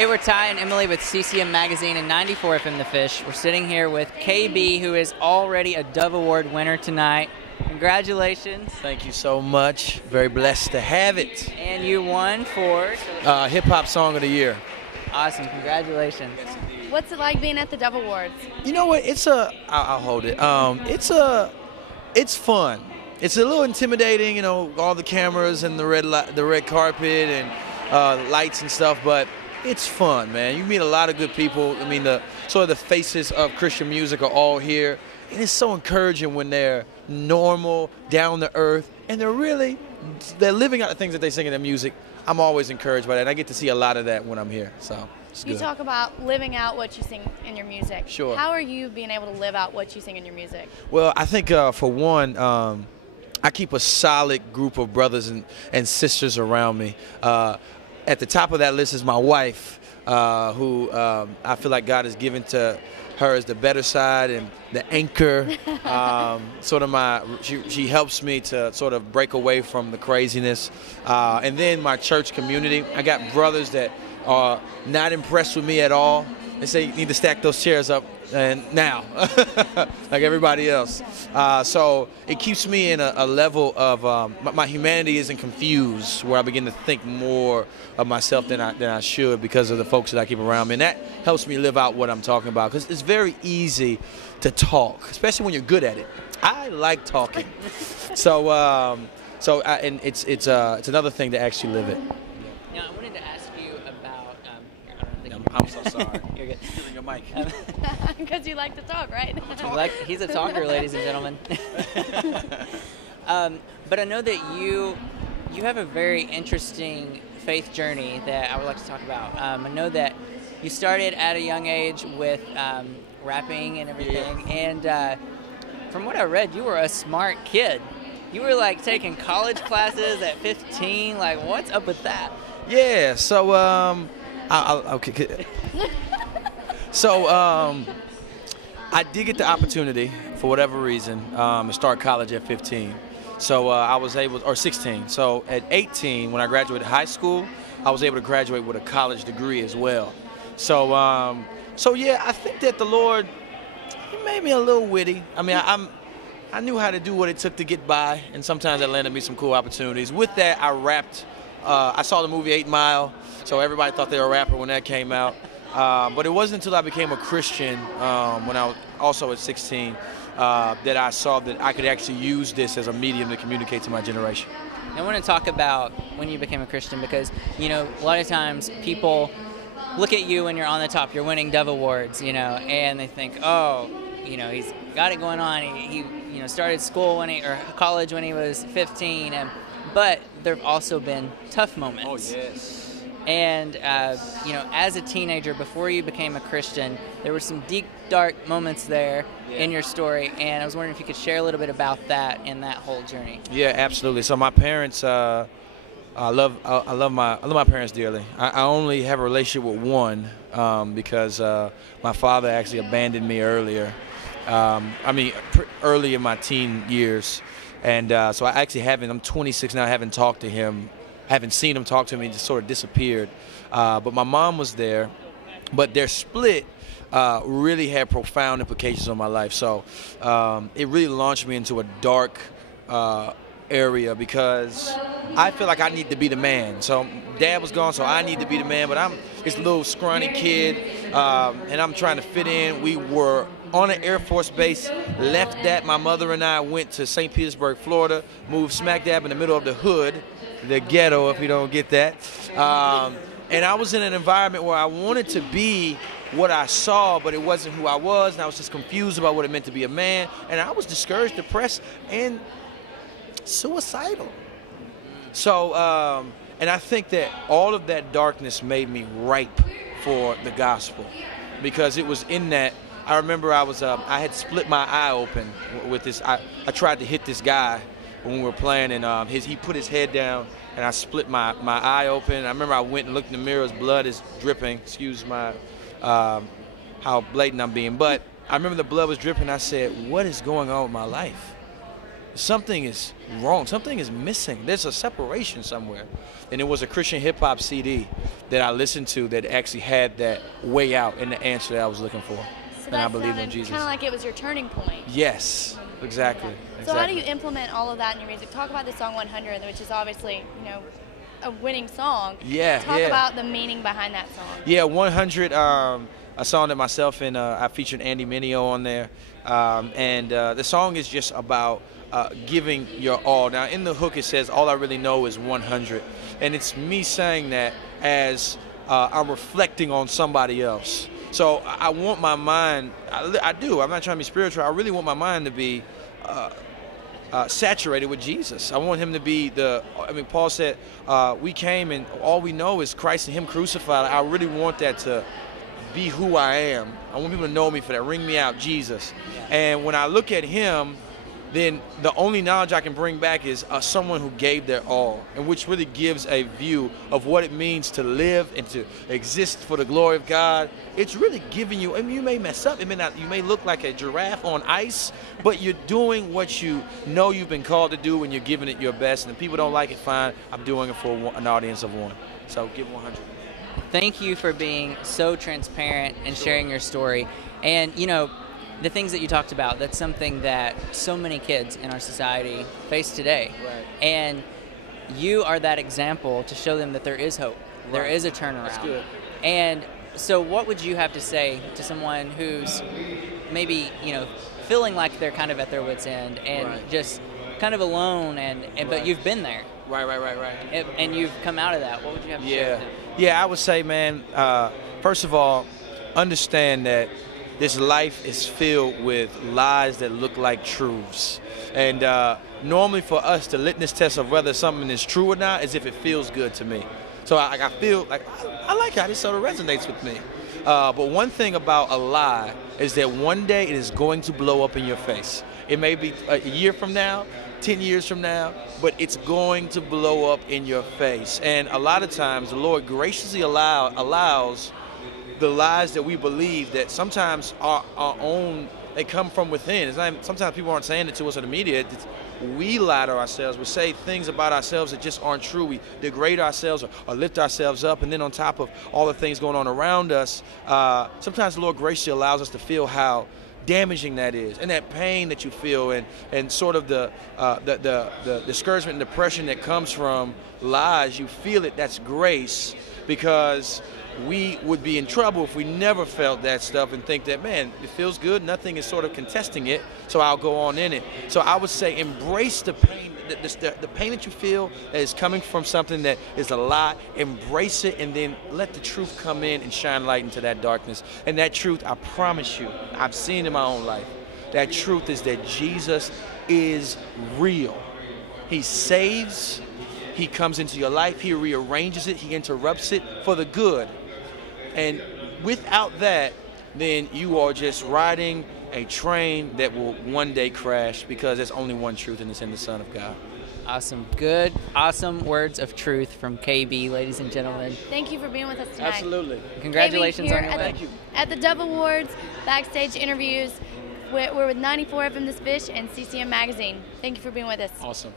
Hey, we're Ty and Emily with CCM Magazine and 94 FM The Fish. We're sitting here with KB, who is already a Dove Award winner tonight. Congratulations. Thank you so much. Very blessed to have it. And you won for? Hip Hop Song of the Year. Awesome. Congratulations. What's it like being at the Dove Awards? You know what? I'll hold it. It's fun. It's a little intimidating, you know, all the cameras and the red carpet and lights and stuff, but it's fun, man. You meet a lot of good people. I mean, the faces of Christian music are all here. And it's so encouraging when they're normal, down to earth, and they're living out the things that they sing in their music. I'm always encouraged by that, and I get to see a lot of that when I'm here, so it's good. You talk about living out what you sing in your music. Sure. How are you being able to live out what you sing in your music? Well, I think for one, I keep a solid group of brothers and sisters around me. At the top of that list is my wife, who I feel like God has given to her as the better side and the anchor. She helps me to sort of break away from the craziness. And then my church community. I got brothers that are not impressed with me at all. They say you need to stack those chairs up and now, like everybody else. So it keeps me in a level of my humanity isn't confused, where I begin to think more of myself than I should because of the folks that I keep around me. And that helps me live out what I'm talking about, because it's very easy to talk, especially when you're good at it. I like talking. It's another thing to actually live it. Now, I wanted to ask you about. I'm so sorry. You're good. Giving a mic. Because you like to talk, right? He's a talker, ladies and gentlemen. But I know that you have a very interesting faith journey that I would like to talk about. I know that you started at a young age with rapping and everything, and from what I read, you were a smart kid. You were like taking college classes at 15. Like, what's up with that? Yeah. So okay. So I did get the opportunity, for whatever reason, to start college at 15. So I was able, or 16. So at 18, when I graduated high school, I was able to graduate with a college degree as well. So yeah, I think that the Lord, He made me a little witty. I mean, I knew how to do what it took to get by, and sometimes that landed me some cool opportunities. With that, I rapped. I saw the movie 8 Mile, so everybody thought they were a rapper when that came out. But it wasn't until I became a Christian, when I was also at 16, that I saw that I could actually use this as a medium to communicate to my generation. I want to talk about when you became a Christian, because, you know, a lot of times people look at you when you're on the top, you're winning Dove Awards, you know, and they think, oh, you know, he's got it going on. He you know, started school or college when he was 15, but there have also been tough moments. Oh, yes. And, you know, as a teenager, before you became a Christian, there were some deep, dark moments there in your story, and I was wondering if you could share a little bit about that and that whole journey. Yeah, absolutely. So my parents, I love my parents dearly. I only have a relationship with one because my father actually abandoned me earlier. Early in my teen years, and so I actually I'm 26 now. I haven't talked to him. Haven't seen him talk to me. He just sort of disappeared. But my mom was there. But their split really had profound implications on my life. So it really launched me into a dark area, because I feel like I need to be the man. So Dad was gone, so I need to be the man. But I'm this little scrawny kid, and I'm trying to fit in. We were on an Air Force base, left that. My mother and I went to St. Petersburg, Florida, moved smack dab in the middle of the hood, the ghetto, if you don't get that. And I was in an environment where I wanted to be what I saw, but it wasn't who I was, and I was just confused about what it meant to be a man. And I was discouraged, depressed, and suicidal. So, and I think that all of that darkness made me ripe for the gospel, because it was in that. I remember I had split my eye open with this. I tried to hit this guy when we were playing, and he put his head down, and I split my eye open. I remember I went and looked in the mirror. His blood is dripping. Excuse my how blatant I'm being, but I remember the blood was dripping. I said, "What is going on with my life? something is wrong. Something is missing. There's a separation somewhere. And it was a Christian hip-hop CD that I listened to that actually had that way out and the answer that I was looking for. So And I believed in Jesus. Kind of like it was your turning point. Yes, exactly. So how do you implement all of that in your music? Talk about the song 100, which is obviously, a winning song. Yeah, Talk about the meaning behind that song. Yeah, 100, a song that myself and I featured Andy Mineo on there. The song is just about giving your all. Now, in the hook, it says, all I really know is 100. And it's me saying that as I'm reflecting on somebody else. So I want my mind, I do, I'm not trying to be spiritual, I really want my mind to be saturated with Jesus. I want him to be Paul said, we came and all we know is Christ and him crucified. I really want that to be who I am. I want people to know me for that. Ring me out, Jesus. And when I look at him, then the only knowledge I can bring back is someone who gave their all, and which really gives a view of what it means to live and to exist for the glory of God. It's really giving you, you may mess up, you may look like a giraffe on ice, but you're doing what you know you've been called to do and you're giving it your best. And if people don't like it, fine, I'm doing it for an audience of one. So give 100. Thank you for being so transparent and sharing your story. And, the things that you talked about, that's something that so many kids in our society face today. Right. And you are that example to show them that there is hope. Right. There is a turnaround. That's good. And so what would you have to say to someone who's maybe, feeling like they're kind of at their wit's end and just kind of alone but you've been there. Right. And you've come out of that. What would you have to say to them? Yeah, I would say, man, first of all, understand that this life is filled with lies that look like truths. And normally for us, the litmus test of whether something is true or not is if it feels good to me. So I feel like, I like how this sort of resonates with me. But one thing about a lie is that one day it is going to blow up in your face. It may be a year from now, 10 years from now, but it's going to blow up in your face. And a lot of times the Lord graciously allows the lies that we believe that sometimes our own, they come from within. It's not, sometimes people aren't saying it to us in the media. We lie to ourselves. We say things about ourselves that just aren't true. We degrade ourselves or lift ourselves up. And then on top of all the things going on around us, sometimes the Lord graciously allows us to feel how damaging that is, and that pain that you feel, and sort of the discouragement and depression that comes from lies. You feel it. That's grace, because we would be in trouble if we never felt that stuff and think that, man, it feels good, nothing is sort of contesting it, so I'll go on in it. So I would say embrace the pain, the pain that you feel that is coming from something that is a lie. Embrace it, and then let the truth come in and shine light into that darkness. And that truth, I promise you, I've seen in my own life, that truth is that Jesus is real. He saves, he comes into your life, he rearranges it, he interrupts it for the good. And without that, then you are just riding a train that will one day crash, because there's only one truth, and it's in the Son of God. Awesome. Good, awesome words of truth from KB, ladies and gentlemen. Thank you for being with us tonight. Absolutely. Congratulations on your win. Thank you. At the Dove Awards, Backstage interviews, we're with 94 FM This Fish and CCM Magazine. Thank you for being with us. Awesome.